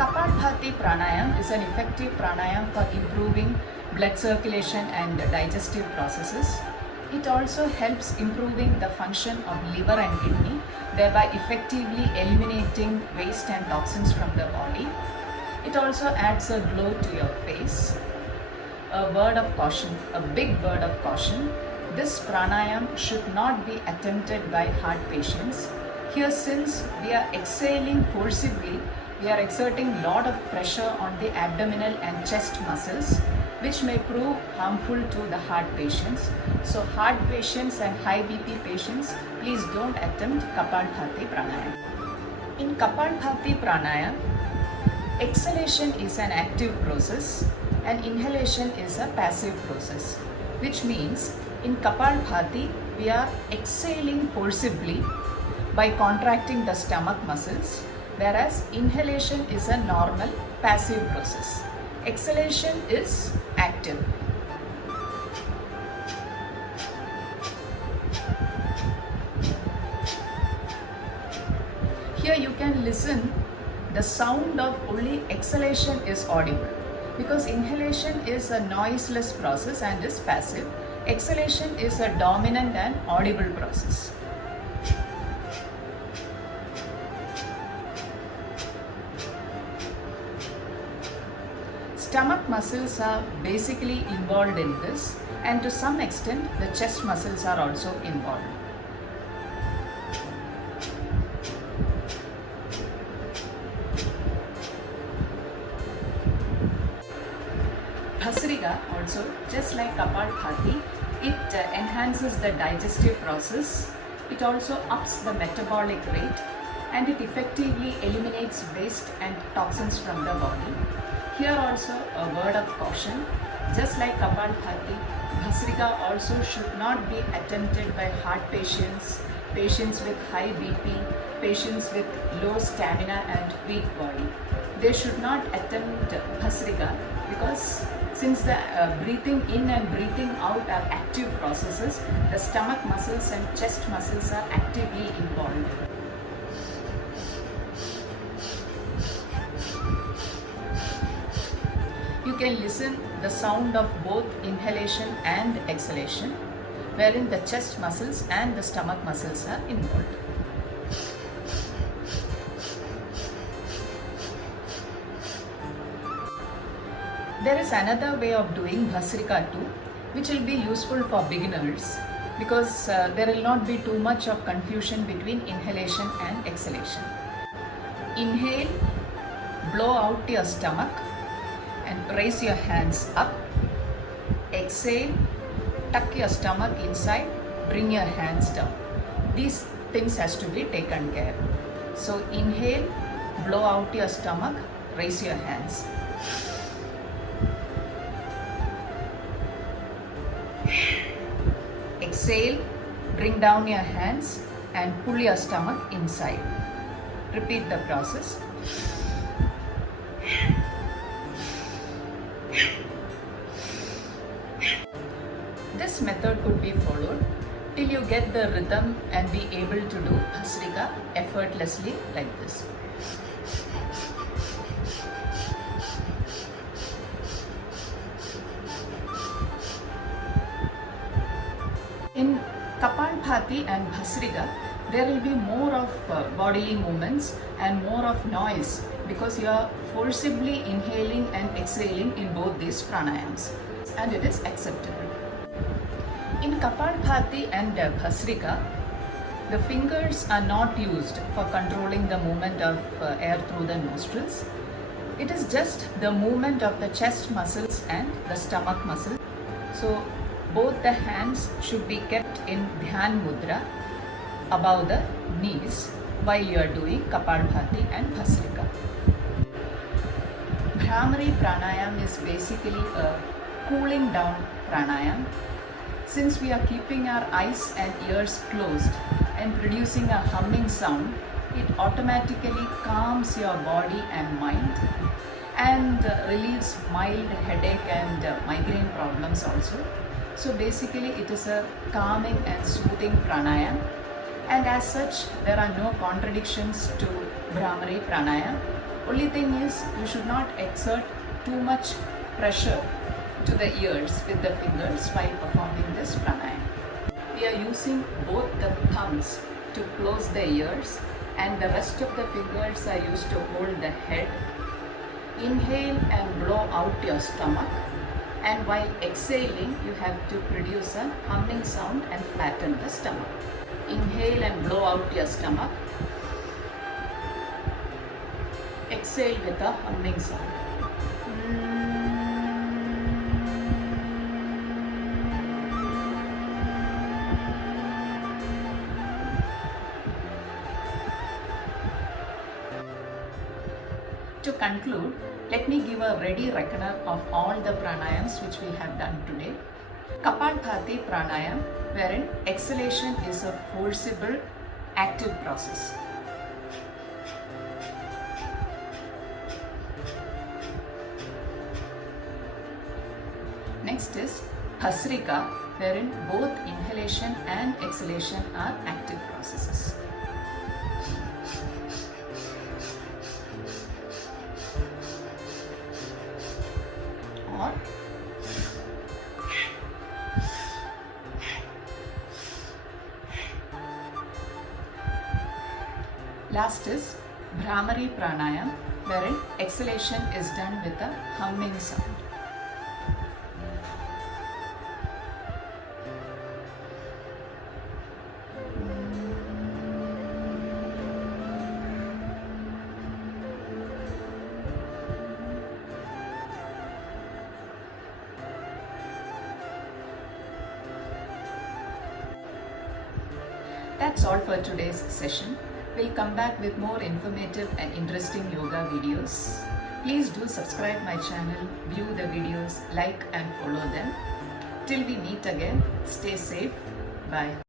Kapalbhati pranayam is an effective pranayam for improving blood circulation and digestive processes. It also helps improving the function of liver and kidney, thereby effectively eliminating waste and toxins from the body. It also adds a glow to your face. A word of caution, a big word of caution. This pranayam should not be attempted by heart patients. Here, since we are exhaling forcibly, we are exerting a lot of pressure on the abdominal and chest muscles, which may prove harmful to the heart patients. So heart patients and high BP patients, please don't attempt Kapalbhati pranayam. In Kapalbhati pranayam, exhalation is an active process and inhalation is a passive process, which means in Kapalbhati we are exhaling forcibly by contracting the stomach muscles, whereas inhalation is a normal passive process. Exhalation is active. Here you can listen, the sound of only exhalation is audible, because inhalation is a noiseless process and is passive. Exhalation is a dominant and audible process. Stomach muscles are basically involved in this, and to some extent the chest muscles are also involved. Bhasrika also, just like Kapalbhati, it enhances the digestive process. It also ups the metabolic rate, and it effectively eliminates waste and toxins from the body. Here also a word of caution, just like Kapalbhati, Bhasrika also should not be attempted by heart patients, patients with high BP, patients with low stamina and weak body. They should not attempt Bhasrika, because since the breathing in and breathing out are active processes, the stomach muscles and chest muscles are actively involved. You can listen the sound of both inhalation and exhalation, wherein the chest muscles and the stomach muscles are involved. There is another way of doing Bhasrika too, which will be useful for beginners, because there will not be too much of confusion between inhalation and exhalation. Inhale, blow out your stomach and raise your hands up. Exhale, tuck your stomach inside, bring your hands down. These things has to be taken care. So inhale, blow out your stomach, raise your hands. Exhale, bring down your hands and pull your stomach inside. Repeat the process. This method could be followed till you get the rhythm and be able to do Bhasrika effortlessly like this. In Kapalbhati and Bhasrika, there will be more of bodily movements and more of noise, because you are forcibly inhaling and exhaling in both these pranayams, and it is acceptable. In Kapalbhati and Bhasrika, the fingers are not used for controlling the movement of air through the nostrils. It is just the movement of the chest muscles and the stomach muscles. So both the hands should be kept in Dhyan Mudra above the knees while you are doing Kapalbhati and Bhasrika. Bhramari pranayam is basically a cooling down pranayam. Since we are keeping our eyes and ears closed and producing a humming sound, it automatically calms your body and mind and relieves mild headache and migraine problems also. So basically it is a calming and soothing pranayam, and as such there are no contradictions to Bhramari pranayam. Only thing is, you should not exert too much pressure to the ears with the fingers while performing this pranayama. We are using both the thumbs to close the ears, and the rest of the fingers are used to hold the head. Inhale and blow out your stomach, and while exhaling you have to produce a humming sound and flatten the stomach. Inhale and blow out your stomach. Exhale with a humming sound. To conclude, let me give a ready reckoner of all the pranayams which we have done today. Kapalbhati pranayam, wherein exhalation is a forcible, active process. Next is Bhasrika, wherein both inhalation and exhalation are active processes. Or last is Bhramari pranayam, wherein exhalation is done with a humming sound. That's all for today's session. We'll come back with more informative and interesting yoga videos. Please do subscribe my channel, view the videos, like and follow them. Till we meet again, stay safe. Bye.